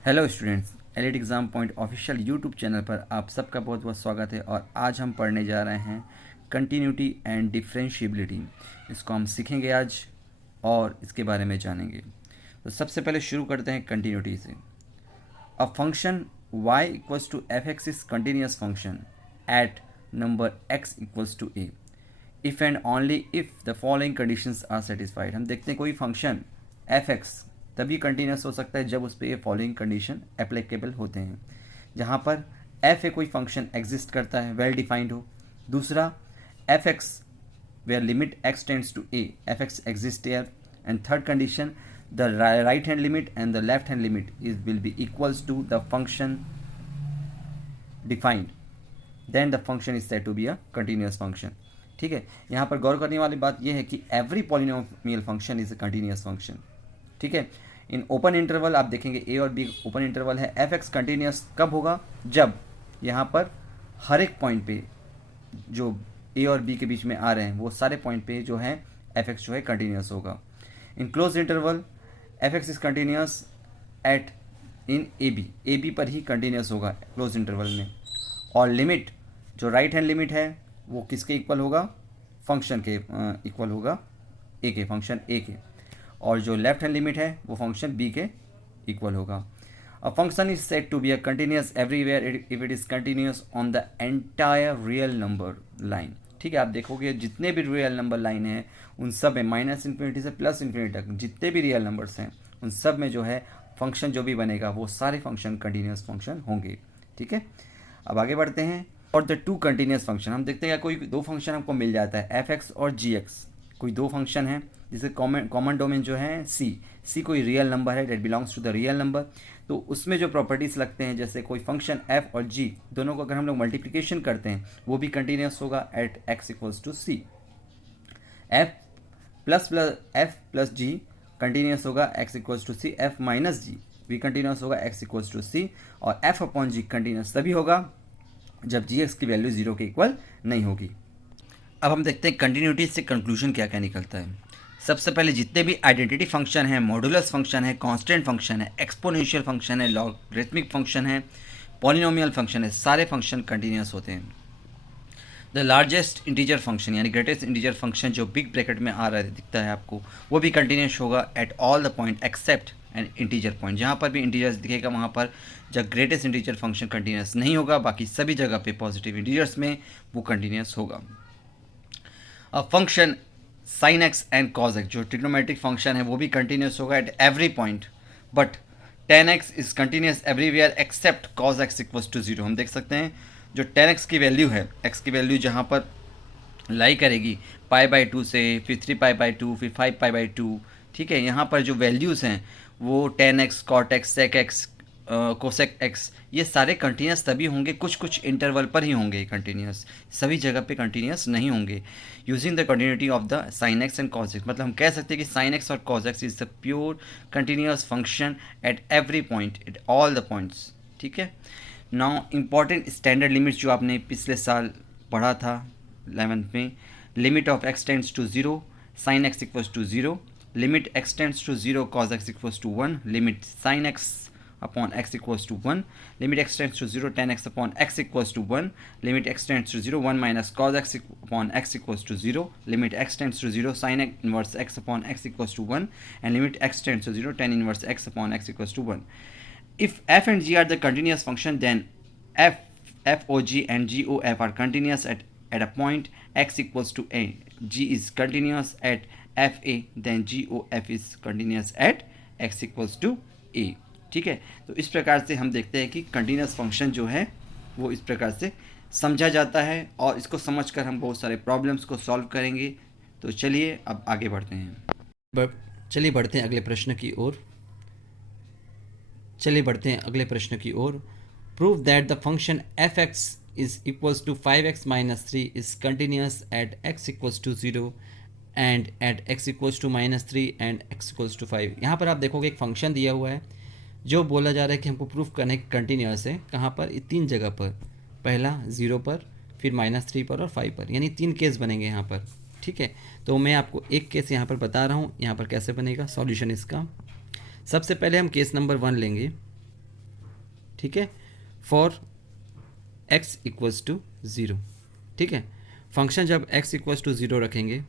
Hello students, elite exam point official YouTube channel पर आप सबका बहुत बहुत स्वागत है। और आज हम पढ़ने जा रहे हैं कंटिन्यूटी एंड डिफरेंशिएबिलिटी। इसको हम सीखेंगे आज और इसके बारे में जानेंगे। तो सबसे पहले शुरू करते हैं कंटिन्यूटी से। A function y equals to f x is continuous function at number x equals to a if and only if the following conditions are satisfied. हम देखते हैं कोई फंक्शन एफ एक्स तभी कंटिन्यूस हो सकता है जब उस पर ये फॉलोइंग कंडीशन एप्लीकेबल होते हैं। जहाँ पर एफ ए कोई फंक्शन एग्जिस्ट करता है, वेल डिफाइंड हो। दूसरा, f x where limit x tends to a, f x exist here. And third condition, the right hand limit and the left hand limit will be equals to the function defined, then the function is said to be a continuous function। ठीक है, यहाँ पर गौर करने वाली बात यह है कि every polynomial function is a continuous function. ठीक है, इन ओपन इंटरवल आप देखेंगे ए और बी ओपन इंटरवल है। एफ एक्स कंटिन्यूस कब होगा? जब यहाँ पर हर एक पॉइंट पे जो ए और बी के बीच में आ रहे हैं वो सारे पॉइंट पे जो है एफ एक्स जो है कंटिन्यूस होगा। In closed interval f x is continuous at in a b पर ही कंटिन्यूस होगा क्लोज इंटरवल में। और लिमिट जो राइट हैंड लिमिट है वो किसके इक्वल होगा? फंक्शन के इक्वल होगा, ए के, फंक्शन ए के। और जो लेफ्ट हैंड लिमिट है वो फंक्शन बी के इक्वल होगा। A function is said to be a continuous everywhere if it is continuous on the entire real number line. ठीक है, आप देखोगे जितने भी रियल नंबर लाइन है उन सब में माइनस इन्फिनिटी से प्लस इन्फिनिटी तक जितने भी रियल नंबर्स हैं उन सब में जो है फंक्शन जो भी बनेगा वो सारे फंक्शन कंटिन्यूस फंक्शन होंगे। ठीक है, अब आगे बढ़ते हैं। और द टू कंटिन्यूस फंक्शन, हम देखते हैं कोई दो फंक्शन हमको मिल जाता है एफ एक्स और जी एक्स। कोई दो फंक्शन है जिसे कॉमन डोमेन जो है सी कोई रियल नंबर है, that belongs to the real number. तो उसमें जो प्रॉपर्टीज़ लगते हैं जैसे कोई फंक्शन एफ और जी दोनों को अगर हम लोग मल्टीप्लिकेशन करते हैं वो भी कंटिन्यूस होगा at x equals to c. F plus g continuous होगा x equals to c. F minus g भी कंटिन्यूस होगा एक्स इक्वल्स टू सी। और एफ अपॉन जी कंटिन्यूस तभी होगा जब जी एक्स की वैल्यू जीरो के इक्वल नहीं होगी। अब हम देखते हैं कंटिन्यूटी से कंक्लूजन क्या क्या निकलता है। सबसे पहले जितने भी आइडेंटिटी फंक्शन है, मॉडुलस फंक्शन है, कांस्टेंट फंक्शन है, एक्सपोनेंशियल फंक्शन है, लॉगरिथमिक फंक्शन है, पॉलिनोमियल फंक्शन है, सारे फंक्शन कंटिन्यूस होते हैं। द लार्जेस्ट इंटीजर फंक्शन यानी ग्रेटेस्ट इंटीजर फंक्शन जो बिग ब्रैकेट में आ रहा है दिखता है आपको, वो भी कंटिन्यूस होगा at all the point accept and integer point. जहाँ पर भी इंटीजर्स दिखेगा वहाँ पर जब ग्रेटेस्ट इंटीजर फंक्शन कंटिन्यूस नहीं होगा, बाकी सभी जगह पे पॉजिटिव इंटीजर्स में वो कंटिन्यूस होगा। A function sine x and cos x जो ट्रिग्नोमेट्रिक फंक्शन है वो भी कंटिन्यूस होगा at every point, but tan x is continuous everywhere except cos x equals to zero. हम देख सकते हैं जो टेन एक्स की वैल्यू है, एक्स की वैल्यू जहाँ पर लाई करेगी पाई बाई टू से, फिर थ्री पाई बाई टू, फिर फाइव पाई बाई टू। ठीक है, यहाँ पर जो वैल्यूज़ हैं वो tan x, cot x, sec x, cosec x, ये सारे कंटिन्यूस तभी होंगे, कुछ कुछ इंटरवल पर ही होंगे कंटिन्यूस, सभी जगह पे कंटिन्यूस नहीं होंगे। Using the continuity of the sign x and cos x, मतलब हम कह सकते हैं कि साइन एक्स और cos x is the pure continuous function eight every point, at all the points. ठीक है, नाउ इंपॉर्टेंट स्टैंडर्ड लिमिट्स जो आपने पिछले साल पढ़ा था 11th में, limit of x tends to zero sine x equals to zero, limit x tends to zero cos x equals to one, limit sine x upon x equals to 1, limit x tends to 0 tan x upon x equals to 1, limit x tends to 0 1 minus cos x upon x equals to 0, limit x tends to 0 sin inverse x upon x equals to 1, and limit x tends to 0 tan inverse x upon x equals to 1. If f and g are the continuous function, then f(g) and g(f) are continuous at a point x equals to a. g is continuous at fa, then g(f) is continuous at x equals to a. ठीक है, तो इस प्रकार से हम देखते हैं कि कंटिन्यूस फंक्शन जो है वो इस प्रकार से समझा जाता है और इसको समझकर हम बहुत सारे प्रॉब्लम्स को सॉल्व करेंगे। तो चलिए अब आगे बढ़ते हैं। चलिए बढ़ते हैं अगले प्रश्न की ओर। Prove that the function f x is equals to 5x minus three is continuous at x equals to 0 and at x equals to minus three and x equals to 5। यहाँ पर आप देखोगे एक फंक्शन दिया हुआ है जो बोला जा रहा है कि हमको प्रूफ करने की कंटिन्यूस है। कहाँ पर? तीन जगह पर, पहला 0 पर, फिर -3 पर और 5 पर, यानी तीन केस बनेंगे यहाँ पर। ठीक है, तो मैं आपको एक केस यहाँ पर बता रहा हूँ यहाँ पर कैसे बनेगा सॉल्यूशन इसका। सबसे पहले हम केस नंबर 1 लेंगे। ठीक है, फॉर x इक्वल्स टू 0, ठीक है। फंक्शन जब x इक्वल्स टू 0 रखेंगे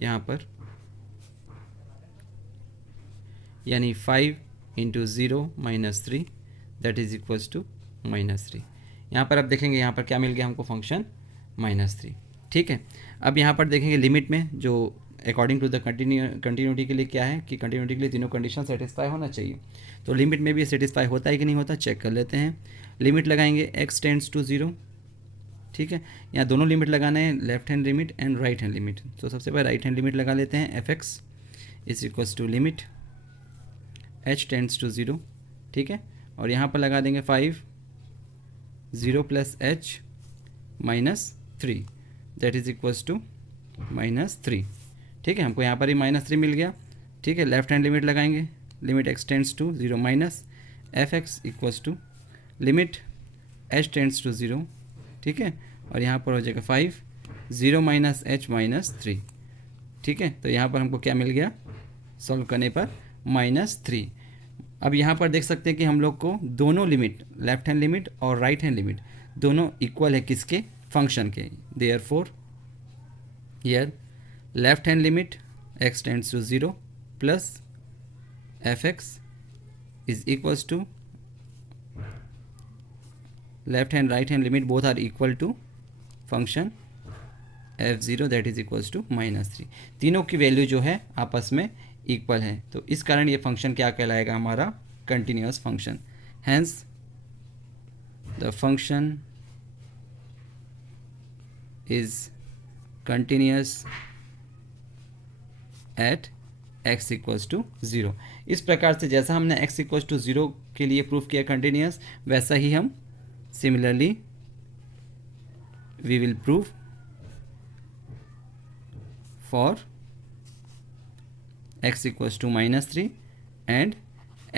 यहाँ पर, यानी 5 into 0 minus 3 that is equals to -3। यहाँ पर आप देखेंगे यहाँ पर क्या मिल गया हमको फंक्शन -3, ठीक है। अब यहाँ पर देखेंगे लिमिट में जो अकॉर्डिंग टू द कंटिन्यूटी के लिए क्या है कि कंटिन्यूटी के लिए तीनों कंडीशन सेटिस्फाई होना चाहिए। तो लिमिट में भी सेटिस्फाई होता है कि नहीं होता, चेक कर लेते हैं। लिमिट लगाएंगे x टेंड्स टू 0, ठीक है। यहाँ दोनों लिमिट लगाना है, left hand limit and right hand limit. तो सबसे पहले राइट हैंड लिमिट लगा लेते हैं, fx is equals to limit h tends to 0, ठीक है। और यहाँ पर लगा देंगे 5 0 plus h -3 that is equals to -3, ठीक है। हमको यहाँ पर ही -3 मिल गया, ठीक है। लेफ्ट हैंड लिमिट लगाएंगे, limit x tends to 0 minus fx equals to limit h tends to 0, ठीक है। और यहाँ पर हो जाएगा 5 0 माइनस h -3, ठीक है। तो यहाँ पर हमको क्या मिल गया सॉल्व करने पर -3। अब यहाँ पर देख सकते हैं कि हम लोग को दोनों लिमिट, लेफ्ट हैंड लिमिट और राइट हैंड लिमिट दोनों इक्वल है किसके, फंक्शन के। Therefore here left hand limit x tends to 0 plus fx is equals to left hand right hand limit both are equal to function f0 that is equals to -3। तीनों की value जो है आपस में equal है, तो इस कारण ये फंक्शन क्या कहलाएगा हमारा, continuous function. Hence the function is continuous at x equals to 0। इस प्रकार से जैसा हमने x इक्वल्स टू 0 के लिए प्रूफ किया कंटिन्यूअस, वैसा ही हम similarly we will prove for x equals to -3 and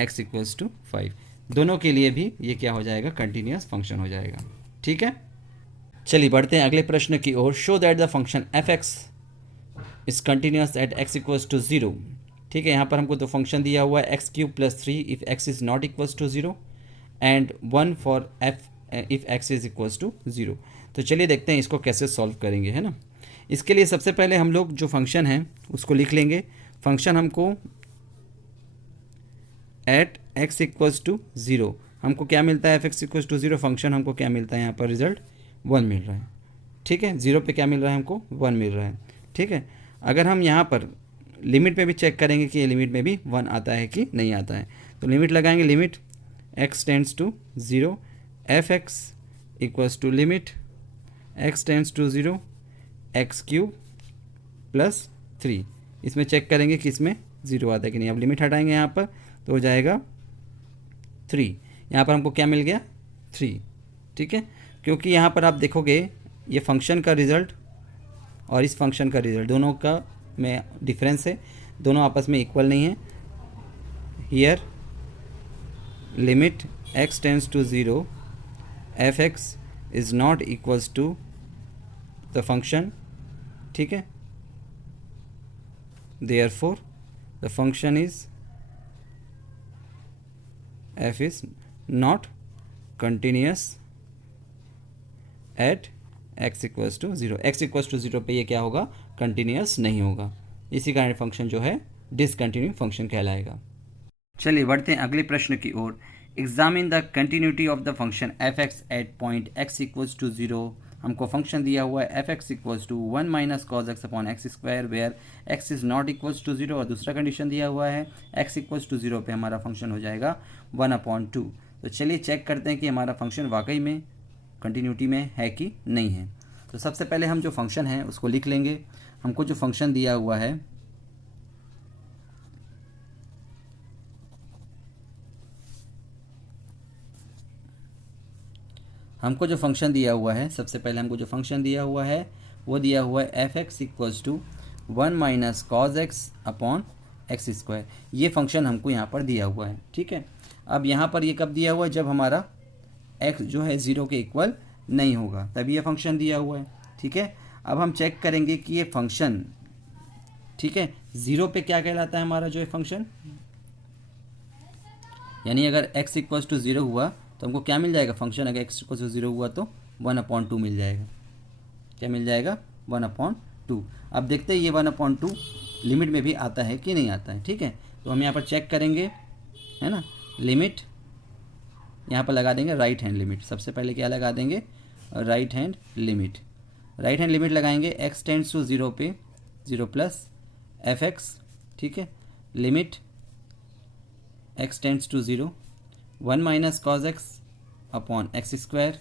x equals to 5। दोनों के लिए भी ये क्या हो जाएगा, कंटिन्यूअस फंक्शन हो जाएगा, ठीक है। चलिए बढ़ते हैं अगले प्रश्न की ओर। Show that the function fx is continuous at x equals to 0, ठीक है। यहाँ पर हमको तो फंक्शन दिया हुआ है x³ + 3 if x is not equals to 0 and 1 for if x is equals to 0। तो चलिए देखते हैं इसको कैसे सॉल्व करेंगे, है ना। इसके लिए सबसे पहले हम लोग जो फंक्शन है उसको लिख लेंगे। फंक्शन हमको एट x इक्वल्स टू 0 हमको क्या मिलता है, f(x) इक्वल्स टू 0 फंक्शन हमको क्या मिलता है, यहाँ पर रिजल्ट 1 मिल रहा है, ठीक है। 0 पे क्या मिल रहा है हमको, 1 मिल रहा है, ठीक है। अगर हम यहाँ पर लिमिट में भी चेक करेंगे कि ये लिमिट में भी 1 आता है कि नहीं आता है, तो लिमिट लगाएंगे, limit x tends to 0 f(x) equals to limit x tends to 0 x³ + 3। इसमें चेक करेंगे कि इसमें 0 आता है कि नहीं। अब लिमिट हटाएंगे यहाँ पर तो हो जाएगा 3। यहाँ पर हमको क्या मिल गया, 3, ठीक है। क्योंकि यहाँ पर आप देखोगे ये फंक्शन का रिज़ल्ट और इस फंक्शन का रिज़ल्ट दोनों का में डिफरेंस है, दोनों आपस में इक्वल नहीं है। Here limit x tends to 0 f(x) is not equals to the function, ठीक है। Therefore the function is f is not continuous at x equals to 0। x equals to 0 पे ये क्या होगा, कंटिन्यूस नहीं होगा, इसी कारण फंक्शन जो है डिसकंटिन्यू फंक्शन कहलाएगा। चलिए बढ़ते हैं अगले प्रश्न की ओर। Examine the continuity of the function f(x) at point x equals to 0। हमको फंक्शन दिया हुआ है f(x) equals to 1 minus cos x upon x² where x is not equals to 0, और दूसरा कंडीशन दिया हुआ है x इक्वल्स टू 0 पे हमारा फंक्शन हो जाएगा 1/2। तो चलिए चेक करते हैं कि हमारा फंक्शन वाकई में कंटिन्यूटी में है कि नहीं है। तो सबसे पहले हम जो फंक्शन है उसको लिख लेंगे। हमको जो फंक्शन दिया हुआ है सबसे पहले हमको जो फंक्शन दिया हुआ है वो दिया हुआ है f(x) equals to 1 minus cos x upon x²। ये फंक्शन हमको यहाँ पर दिया हुआ है, ठीक है। अब यहाँ पर ये कब दिया हुआ है, जब हमारा x जो है 0 के इक्वल नहीं होगा तभी ये फंक्शन दिया हुआ है, ठीक है। अब हम चेक करेंगे कि ये फंक्शन, ठीक है, 0 पे क्या कहलाता है हमारा जो है फंक्शन, यानी अगर x इक्वल्स टू 0 हुआ तो हमको क्या मिल जाएगा, फंक्शन अगर एक्स को 0 हुआ तो 1/2 मिल जाएगा। क्या मिल जाएगा, 1/2। अब देखते हैं ये 1/2 लिमिट में भी आता है कि नहीं आता है। ठीक है, तो हम यहाँ पर चेक करेंगे, है ना। लिमिट यहाँ पर लगा देंगे राइट हैंड लिमिट। सबसे पहले क्या लगा देंगे, right hand limit. Right hand limit लगाएंगे x टेंड्स टू 0 पे 0 प्लस fx। ठीक है, limit x tends to 0 1 minus cos x upon x square.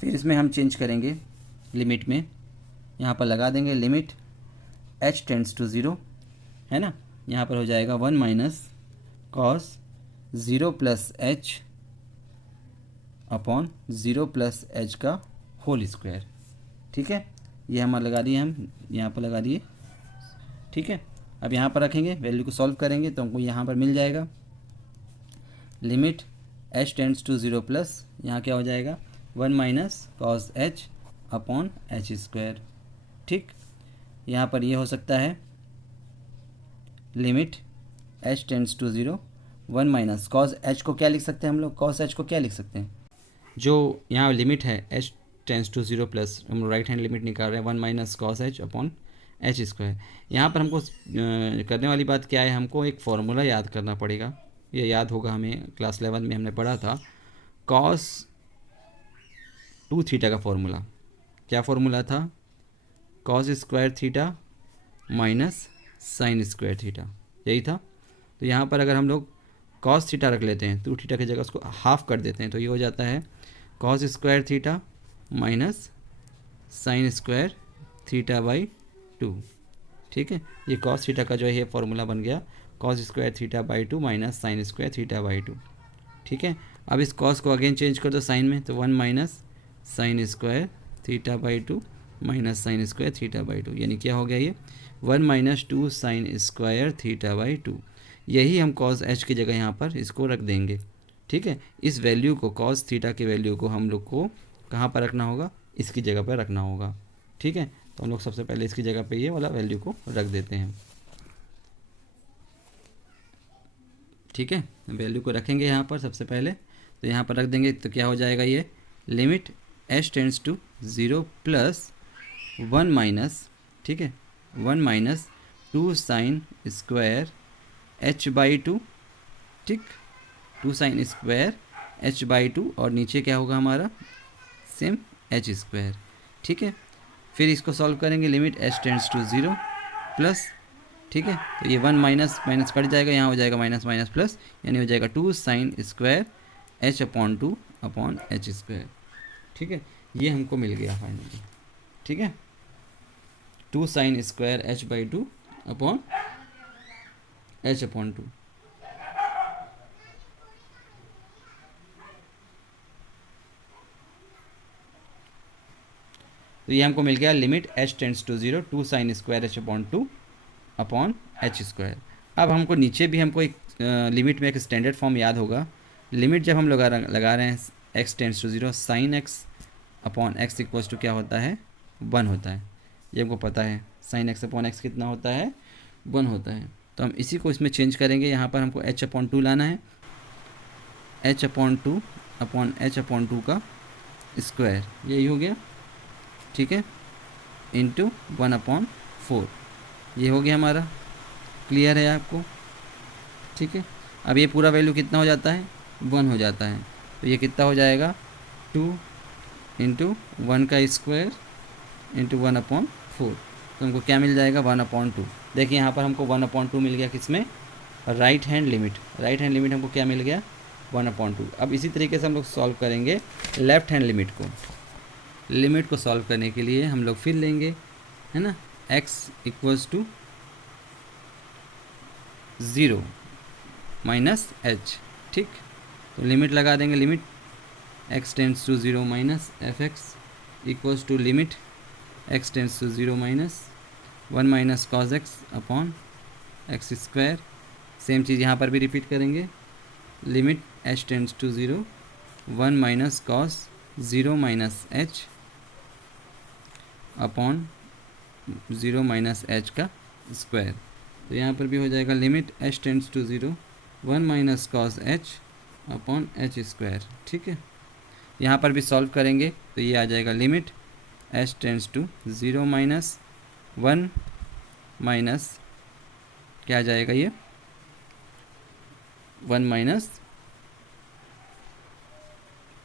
फिर इसमें हम चेंज करेंगे लिमिट में, यहाँ पर लगा देंगे लिमिट h टेंड्स टू 0, है ना। यहाँ पर हो जाएगा 1 minus cos 0 plus h upon 0 plus h का होल स्क्वायर। ठीक है, ये हमारा लगा दिए, हम यहाँ पर लगा दिए। ठीक है, अब यहाँ पर रखेंगे, वैल्यू को सॉल्व करेंगे तो हमको यहाँ पर मिल जाएगा limit h tends to 0 plus यहाँ क्या हो जाएगा 1 minus cos h upon h square. ठीक, यहाँ पर ये हो सकता है limit h tends to 0 1 minus cos h को क्या लिख सकते हैं हम लोग, कॉस h को क्या लिख सकते हैं, जो यहाँ लिमिट है h टेंड्स टू 0 प्लस, हम लोग राइट हैंड लिमिट निकाल रहे हैं 1 minus cos h upon h square. यहाँ पर हमको करने वाली बात क्या है, हमको एक फार्मूला याद करना पड़ेगा। ये याद होगा हमें, क्लास 11 में हमने पढ़ा था कॉस 2 थीटा का फॉर्मूला। क्या फार्मूला था, cos square theta minus sine square theta, यही था। तो यहाँ पर अगर हम लोग कॉस थीटा रख लेते हैं, 2 थीटा की जगह उसको हाफ कर देते हैं, तो ये हो जाता है cos square theta minus sine square theta by 2। ठीक है, ये कॉस थीटा का जो है फॉर्मूला बन गया cos square theta by 2 minus sine square theta by 2। ठीक है, अब इस कॉस को अगेन चेंज कर दो साइन में, तो 1 minus sine square theta by 2 minus sine square theta by 2, यानी क्या हो गया ये 1 minus 2 sine square theta by 2। यही हम कॉस h की जगह यहाँ पर इसको रख देंगे। ठीक है, इस वैल्यू को कॉस थीटा के वैल्यू को हम लोग को कहाँ पर रखना होगा, इसकी जगह पर रखना होगा। ठीक है, तो हम लोग सबसे पहले इसकी जगह पे ये वाला वैल्यू को रख देते हैं। ठीक है, वैल्यू को रखेंगे यहाँ पर सबसे पहले, तो यहाँ पर रख देंगे तो क्या हो जाएगा ये limit h tends to 0 plus 1 minus, ठीक है 1 minus 2 sine square h by 2। ठीक, 2 साइन स्क्वायर h बाई 2 और नीचे क्या होगा हमारा सेम h स्क्वायर। ठीक है, फिर इसको सॉल्व करेंगे limit h tends to 0 plus, ठीक है, तो ये 1 माइनस माइनस कट जाएगा, यहाँ हो जाएगा माइनस माइनस प्लस, यानी हो जाएगा 2 sine square h upon 2 upon h square. ठीक है, ये हमको मिल गया फाइनली। ठीक है, 2 sine square h by 2 upon h upon 2। तो ये हमको मिल गया limit h tends to 0 2 sine square h upon 2 upon h square. अब हमको नीचे भी हमको एक लिमिट में एक स्टैंडर्ड फॉर्म याद होगा। लिमिट जब हम लगा रहे हैं x tends to 0 sine x upon x equals to क्या होता है 1 होता है, ये हमको पता है। साइन x अपॉन x कितना होता है 1 होता है। तो हम इसी को इसमें चेंज करेंगे, यहाँ पर हमको h अपॉन 2 लाना है, h upon 2 upon h upon 2 का स्क्वायर, यही हो गया। ठीक है, इंटू 1 अपॉन 4, ये हो गया हमारा। क्लियर है आपको? ठीक है, अब ये पूरा वैल्यू कितना हो जाता है 1 हो जाता है, तो ये कितना हो जाएगा 2 इंटू 1 का स्क्वायर इंटू 1 अपॉन 4, तो हमको क्या मिल जाएगा 1 अपॉन 2। देखिए यहाँ पर हमको 1 अपॉन 2 मिल गया, किसमें right hand limit. Right hand limit हमको क्या मिल गया 1 अपॉन 2। अब इसी तरीके से हम लोग सॉल्व करेंगे लेफ्ट हैंड लिमिट को। लिमिट को सॉल्व करने के लिए हम लोग फिर लेंगे, है ना, x equals to 0 minus h। ठीक, तो लिमिट लगा देंगे, limit x tends to 0 minus fx equals to limit x tends to 0 minus 1 minus cos x upon x square. Same चीज़ यहाँ पर भी रिपीट करेंगे, limit h tends to 0 1 minus cos 0 minus h upon 0 minus h का square. तो यहाँ पर भी हो जाएगा limit h tends to 0 1 minus cos h upon h square. ठीक है, यहाँ पर भी सॉल्व करेंगे तो ये आ जाएगा limit h tends to 0 minus 1 minus क्या आ जाएगा ये 1 minus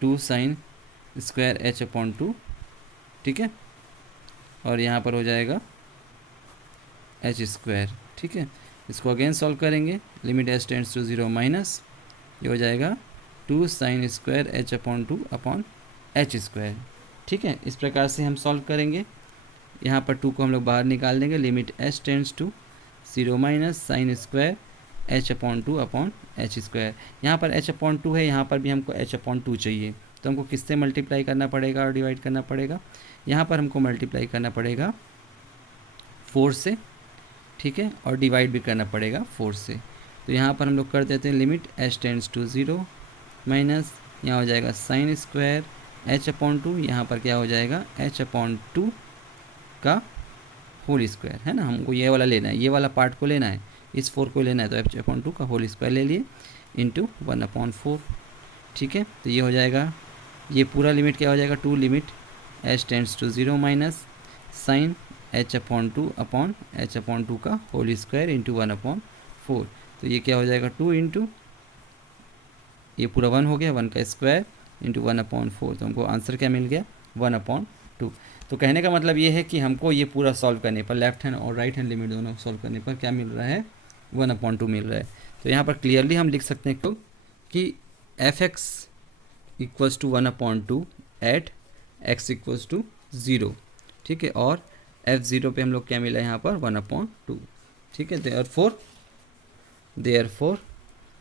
2 sine square h upon 2। ठीक है, और यहाँ पर हो जाएगा h स्क्वायर। ठीक है, इसको अगेन सॉल्व करेंगे, limit h tends to 0 minus ये हो जाएगा 2 sine square h upon 2 upon h square. ठीक है, इस प्रकार से हम सॉल्व करेंगे। यहाँ पर 2 को हम लोग बाहर निकाल देंगे, limit h tends to 0 minus sine square h upon 2 upon h square. यहाँ पर h अपॉन 2 है, यहाँ पर भी हमको h अपॉन 2 चाहिए, तो हमको किससे मल्टीप्लाई करना पड़ेगा और डिवाइड करना पड़ेगा? यहाँ पर हमको मल्टीप्लाई करना पड़ेगा 4 से। ठीक है, और डिवाइड भी करना पड़ेगा 4 से। तो यहाँ पर हम लोग कर देते हैं limit h tends to 0 minus यहाँ हो जाएगा साइन स्क्वायर h अपॉन 2, यहाँ पर क्या हो जाएगा h अपॉन 2 का होल स्क्वायर, है ना। हमको ये वाला लेना है, ये वाला पार्ट को लेना है, इस 4 को लेना है, तो h अपॉन 2 का होल स्क्वायर ले लिए इंटू 1 अपॉन 4। ठीक है, तो ये हो जाएगा, ये पूरा लिमिट क्या हो जाएगा 2 limit h tends to 0 minus sine h upon 2 upon h upon 2 का होल स्क्वायर इंटू 1 अपॉन 4। तो ये क्या हो जाएगा 2 इंटू ये पूरा 1 हो गया, 1 का स्क्वायर इंटू 1 अपॉन 4। तो हमको आंसर क्या मिल गया 1 अपॉन 2। तो कहने का मतलब ये है कि हमको ये पूरा सॉल्व करने पर लेफ्ट हैंड और राइट हैंड लिमिट दोनों सॉल्व करने पर क्या मिल रहा है 1 अपॉन 2 मिल रहा है। तो यहाँ पर क्लियरली हम लिख सकते हैं कि f x equals to 1 upon 2 at x equals to 0। ठीक है, और f0 पे हम लोग क्या मिला यहाँ पर 1 अपॉन 2। ठीक है, therefore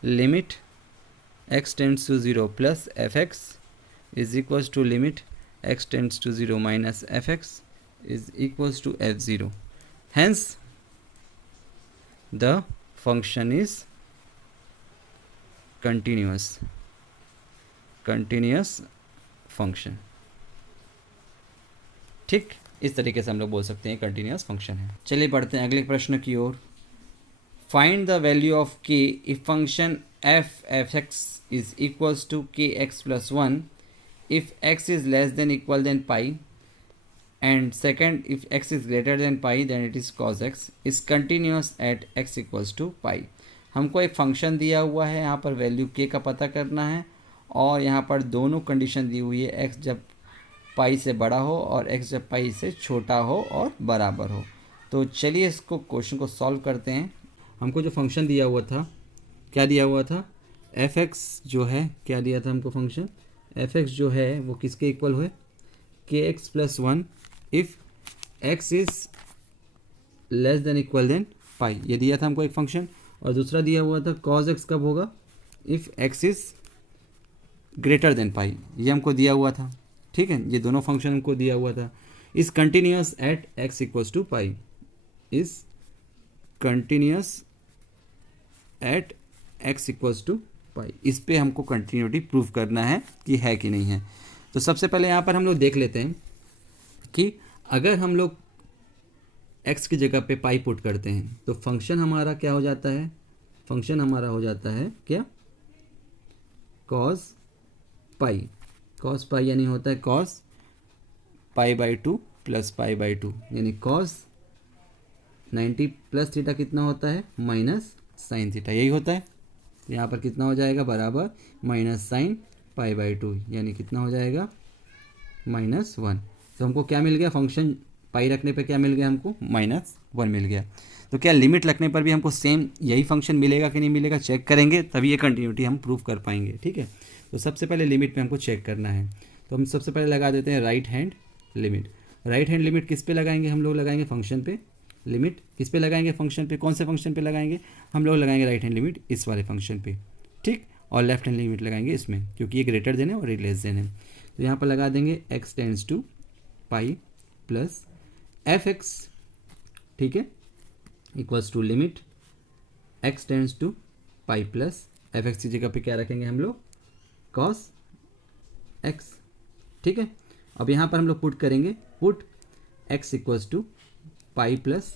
limit x tends to 0 plus f x is equals to limit x tends to 0 minus f x is equals to f0। Hence the function is continuous function. ठीक, इस तरीके से हम लोग बोल सकते हैं कंटिन्यूअस फंक्शन है। चलिए बढ़ते हैं अगले प्रश्न की ओर। Find the value of k if function f x is equals to k x plus 1 if x is less than equal than pi, and second if x is greater than pi then it is cos x is continuous at x equals to pi। हमको एक function दिया हुआ है, यहाँ पर value k का पता करना है, और यहाँ पर दोनों कंडीशन दी हुई है, x जब पाई से बड़ा हो और x जब पाई से छोटा हो और बराबर हो। तो चलिए इसको क्वेश्चन को सॉल्व करते हैं। हमको जो फंक्शन दिया हुआ था, क्या दिया हुआ था एफ एक्स जो है, क्या दिया था हमको फंक्शन एफ एक्स जो है वो किसके इक्वल हुए के x plus 1 if x is less than equal than pi, ये दिया था हमको एक फंक्शन। और दूसरा दिया हुआ था कॉज एक्स कब होगा if x is greater than pi, ये हमको दिया हुआ था। ठीक है, ये दोनों फंक्शन हमको दिया हुआ था। Is continuous at x equals to pi, is continuous at x equals to pi, इस पे हमको कंटिन्यूटी प्रूव करना है कि है कि नहीं है। तो सबसे पहले यहाँ पर हम लोग देख लेते हैं कि अगर हम लोग x की जगह पे पाई पुट करते हैं तो फंक्शन हमारा क्या हो जाता है, फंक्शन हमारा हो जाता है क्या कॉस पाई यानी होता है cos pi by 2 plus pi by 2, यानी कॉस 90 प्लस थीटा कितना होता है माइनस साइन थीटा, यही होता है। यहाँ पर कितना हो जाएगा बराबर माइनस साइन पाई बाई 2, यानी कितना हो जाएगा -1। तो हमको क्या मिल गया फंक्शन पाई रखने पे क्या मिल गया हमको -1 मिल गया। तो क्या लिमिट रखने पर भी हमको सेम यही फंक्शन मिलेगा कि नहीं मिलेगा, चेक करेंगे तभी ये कंटिन्यूटी हम प्रूव कर पाएंगे। ठीक है, तो सबसे पहले लिमिट पे हमको चेक करना है, तो हम सबसे पहले लगा देते हैं right hand limit. Right hand limit किस पे लगाएंगे, हम लोग लगाएंगे फंक्शन पे। लिमिट किस पे लगाएंगे फंक्शन पे, कौन से फंक्शन पे लगाएंगे, हम लोग लगाएंगे राइट हैंड लिमिट इस वाले फंक्शन पे। ठीक, और लेफ्ट हैंड लिमिट लगाएंगे इसमें, क्योंकि ये ग्रेटर देन है और ये लेस देन है। तो यहाँ पर लगा देंगे x tends to pi plus f x, ठीक है, equals to limit x tends to pi plus f x की जगह पे क्या रखेंगे हम लोग कॉस x। ठीक है, अब यहाँ पर हम लोग पुट करेंगे, put x equals to pi plus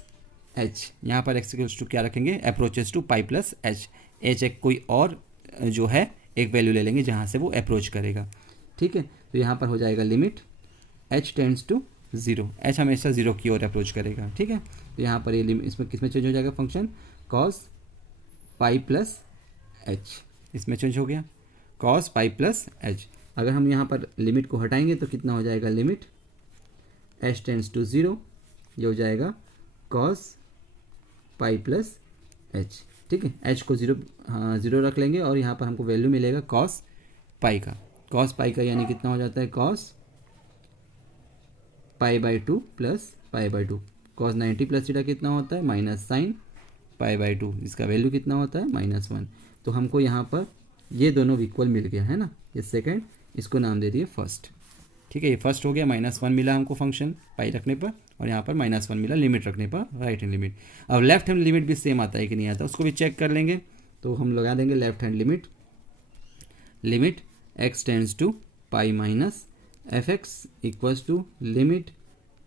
h, यहाँ पर एक्स इक्वल्स टू क्या रखेंगे, approaches to pi plus h, h एक कोई और जो है एक वैल्यू ले लेंगे जहाँ से वो अप्रोच करेगा, ठीक है। तो यहाँ पर हो जाएगा limit h tends to 0, h हमेशा 0 की ओर अप्रोच करेगा, ठीक है। तो यहाँ पर ये लिमिट इसमें किस में चेंज हो जाएगा function, cos pi plus H, इसमें चेंज हो गया कॉस पाई प्लस एच। अगर हम यहाँ पर लिमिट को हटाएंगे तो कितना हो जाएगा, लिमिट एच टेंड्स टू 0, ये हो जाएगा कॉस पाई प्लस एच, ठीक है। एच को 0 रख लेंगे और यहाँ पर हमको वैल्यू मिलेगा कॉस पाई का यानी कितना हो जाता है, cos pi by 2 plus pi by 2, cos 90 plus theta कितना होता है, माइनस साइन पाई बाई 2, इसका वैल्यू कितना होता है, -1। तो हमको यहाँ पर ये दोनों इक्वल मिल गया है ना, ये सेकंड, इसको नाम दे दिए फर्स्ट, ठीक है। ये फर्स्ट हो गया, -1 मिला हमको फंक्शन पाई रखने पर, और यहाँ पर -1 मिला लिमिट रखने पर, राइट हैंड लिमिट। अब लेफ्ट हैंड लिमिट भी सेम आता है कि नहीं आता, उसको भी चेक कर लेंगे। तो हम लगा देंगे left hand limit, limit x tends to pi minus f x equals to limit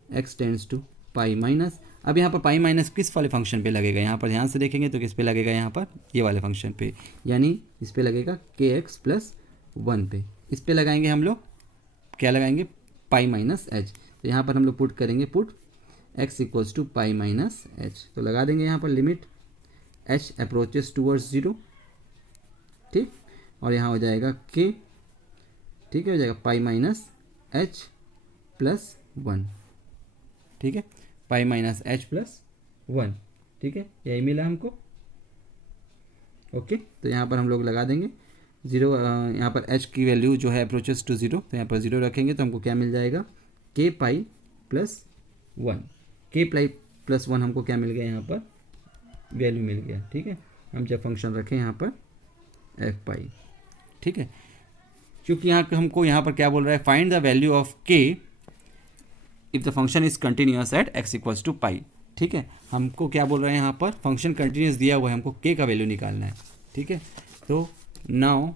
x tends to pi minus. अब यहाँ पर पाई माइनस किस वाले फंक्शन पे लगेगा, यहाँ पर ध्यान से देखेंगे तो किस पे लगेगा, यहाँ पर ये वाले फंक्शन पे, यानी इस पे लगेगा के एक्स प्लस 1 पे, इस पे लगाएंगे हम लोग क्या लगाएंगे, पाई माइनस एच। तो यहाँ पर हम लोग पुट करेंगे, put x equals to pi minus h, तो लगा देंगे यहाँ पर लिमिट एच अप्रोचेस टूवर्ड्स 0, ठीक, और यहाँ हो जाएगा के, ठीक है, हो जाएगा पाई माइनस एच प्लस 1, ठीक है, पाई माइनस एच प्लस 1, ठीक है, यही मिला हमको, ओके। तो यहाँ पर हम लोग लगा देंगे 0, यहाँ पर h की वैल्यू जो है अप्रोचेस टू 0, तो यहाँ पर 0 रखेंगे तो हमको क्या मिल जाएगा, के पाई प्लस 1, के पाई प्लस 1 हमको क्या मिल गया, यहाँ पर वैल्यू मिल गया, ठीक है। हम जब फंक्शन रखें यहाँ पर एफ पाई, ठीक है, क्योंकि यहाँ हमको यहाँ पर क्या बोल रहा है, find the value of k if the function is continuous at x equals to pi, ठीक है। हमको क्या बोल रहे हैं यहाँ पर, फंक्शन कंटिन्यूअस दिया हुआ है, हमको के का वैल्यू निकालना है, ठीक है। तो now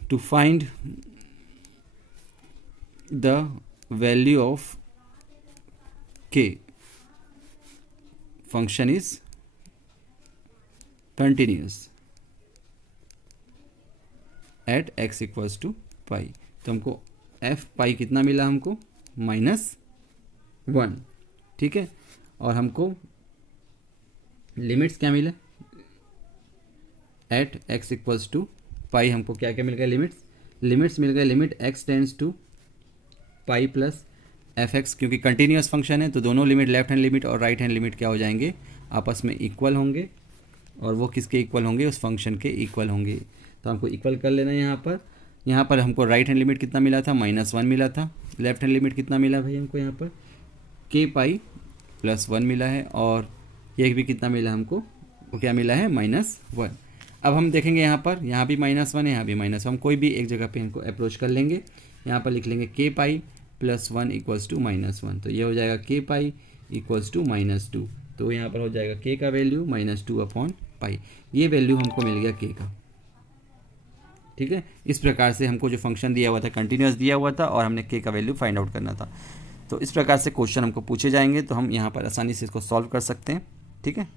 to find the value of k, function is continuous at x equals to pi, तो हमको एफ पाई कितना मिला, हमको -1, ठीक है। और हमको लिमिट्स क्या मिले, at x equals to pi हमको क्या क्या मिल गया, लिमिट्स मिल गए, limit x tends to pi plus f x, क्योंकि कंटिन्यूअस फंक्शन है तो दोनों लिमिट, लेफ्ट हैंड लिमिट और राइट हैंड लिमिट क्या हो जाएंगे, आपस में इक्वल होंगे, और वो किसके इक्वल होंगे, उस फंक्शन के इक्वल होंगे। तो हमको इक्वल कर लेना है यहाँ पर हमको राइट हैंड लिमिट कितना मिला था, -1 मिला था, लेफ्ट हैंड लिमिट कितना मिला भाई हमको, यहाँ पर के पाई प्लस 1 मिला है, और ये भी कितना मिला हमको, वो क्या मिला है, -1। अब हम देखेंगे यहाँ पर, यहाँ भी -1 है, यहाँ भी -1, हम कोई भी एक जगह पे इनको अप्रोच कर लेंगे, यहाँ पर लिख लेंगे के पाई प्लस 1 इक्वल्स टू -1, तो ये हो जाएगा के पाई इक्वल्स टू -2, तो यहाँ पर हो जाएगा के का वैल्यू -2/पाई, ये वैल्यू हमको मिल गया के का, ठीक है। इस प्रकार से हमको जो फंक्शन दिया हुआ था कंटिन्यूअस दिया हुआ था, और हमने के का वैल्यू फाइंड आउट करना था। तो इस प्रकार से क्वेश्चन हमको पूछे जाएंगे, तो हम यहाँ पर आसानी से इसको सॉल्व कर सकते हैं, ठीक है।